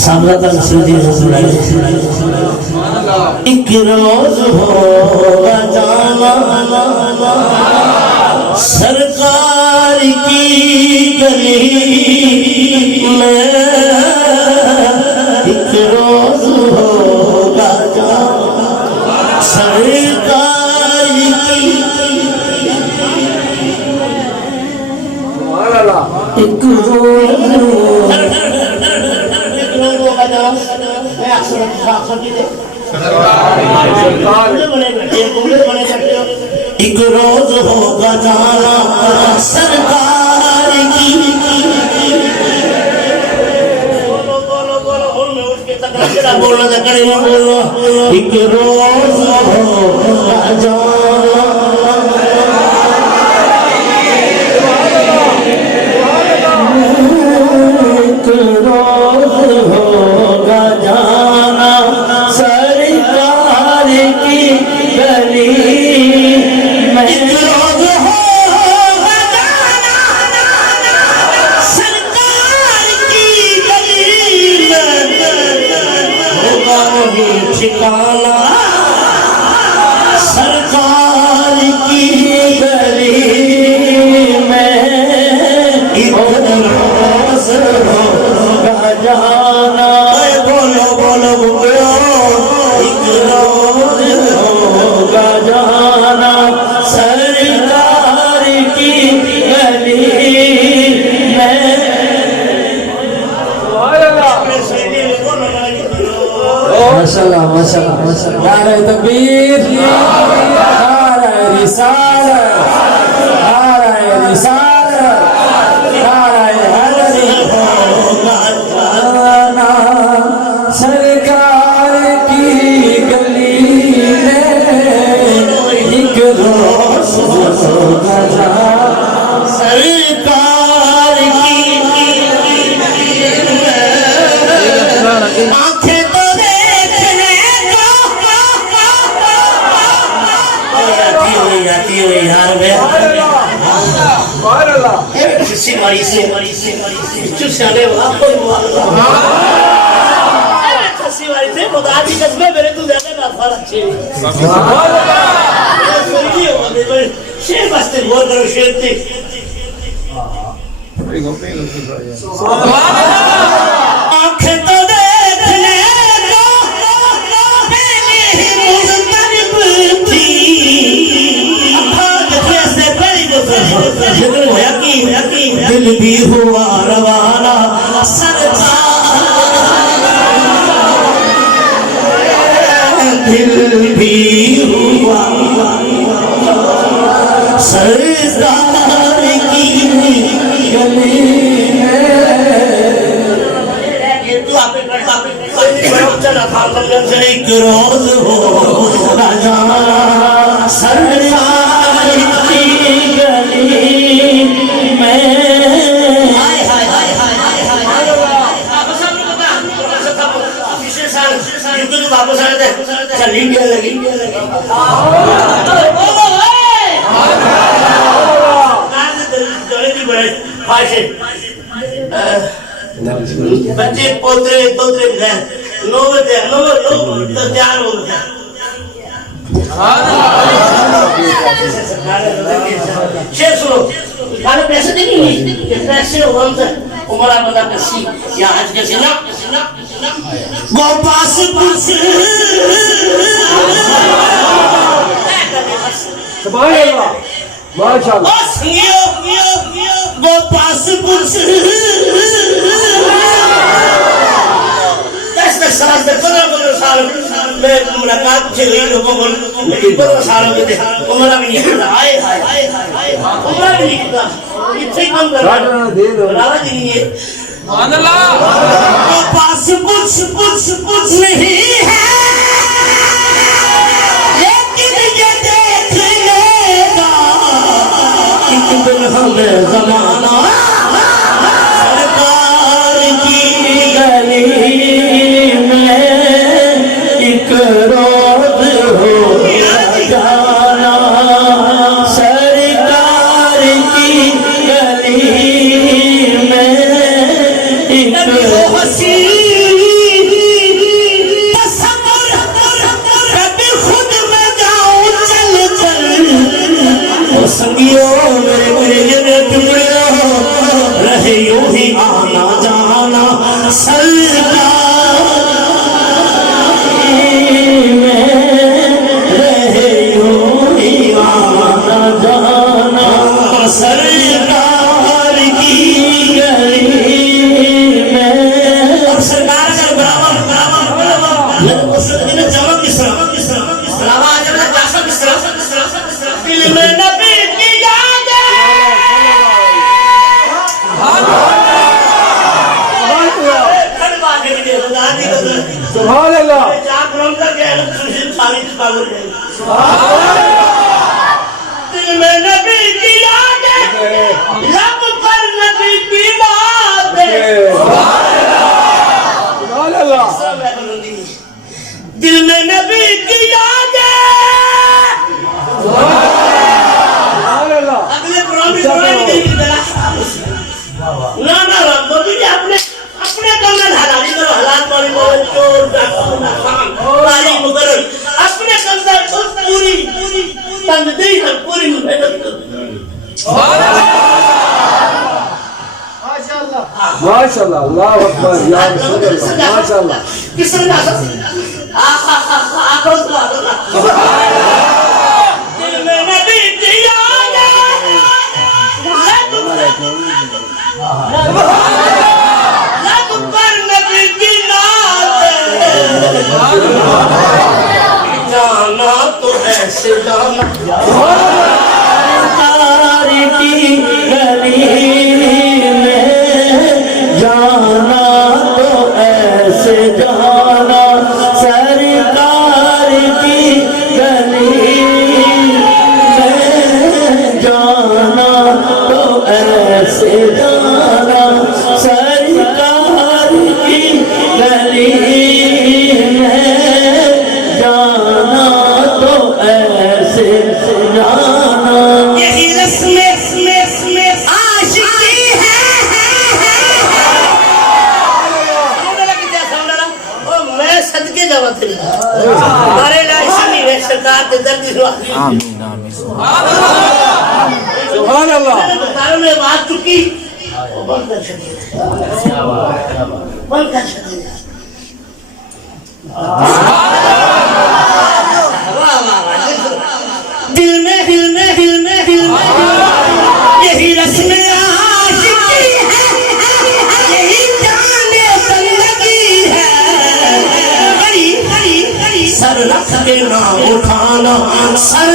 सामरातान सुधी एक रोज होगा जाना सरकार की गली में, एक रोज होगा जाना सरकार की, एक रोज एक रोज होगा जाना सरकार की। बोलो बोलो एक रोज होगा जाना, एक रोज होगा जाना सरकार की गली में, एक रोज होगा जाना सरकार की गली में, होगा वही ठिकाना सरकार की गली में, एक रोज होगा जाना। बोलो बोलो बोलो एक रोज होगा जाना सरकार की गली में। माशाल्लाह माशाल्लाह माशाल्लाह। नारे तकबीर, नारे रिसालत, नारे रिसालत, नारे हैदरी होगा जाना सरकार की गली में, एक रोज होगा जाना सरकार की गली में। आंखें तो देखने को जाती हुई यार सिमारी से चुस्याने आपको सिमारी से खुदा की कसम मेरे तो ज्यादा ना फल अच्छे शेर बस्ते बोल करो शेर थे आंखें तो देखने को पहले ही मुस्तरब थी, देखने से पहले होया कि दिल भी हुआ रवाना सरकार, दिल भी हुआ सरकार की गली में। एक रोज होगा जाना सरकार की गली में। वापस आए थे चल इंडिया लगी बच्चे पोतरे तोतरे लोग तैयार हो गए शेर सुनो खाने पैसे देंगे पैसे उमरा बंदा कसी या आज के सिना वो पास कुछ सुभान अल्लाह माशाअल्लाह वो पास कुछ 10 साल से 15 साल में मुलाकात से लेकर लोगों को 15 सालों के उम्र भी नहीं होता आए हाय उम्र भी नहीं होता इतने कम कर राजा जी नहीं है सुभान अल्लाह वो पास कुछ नहीं है लेकिन ये देख लेगा एक दिन हमें जमाना सरकार की गली में एक रोज हो जाना सरकार की सुभान अल्लाह चाक रंग के सुशील सारी चालू है दिल में नबी की याद है लब पर नबी की बात है सुभान अल्लाह दिल में नबी की याद है सुभान अल्लाह अगले प्रोग्राम में ना ना मोदी जी अपने अपने काम में हलाली करो हालात वाली बोल चोर डाकू नाकाम वाली मुकर्रर अपने काम से पूरी तंदीर है पूरी मेहनत करो माशाअल्लाह अल्लाह अकबर या रसूल अल्लाह माशाअल्लाह किसने कहा आखो दिल में नबी की याद है लब पर नबी की नात जाना तो ऐसे जाना तारी की गली में जाना तो ऐसे जाना सरकार की गली में जाना तो ऐसे जाना सरकार की गली में जाना तो ऐसे जाना यही रस्में आशिकी है ओ मैं सदके जावा तेरी हमारे लायक नहीं है सरकार के दर्द आमीन आमीन सुभान अल्लाह में बात चुकी वो बंद कर सके बंद कर सके दिल में यही रस्में आशिकी है यही जाने बंदगी है बड़ी सर रख के ना उठाना सर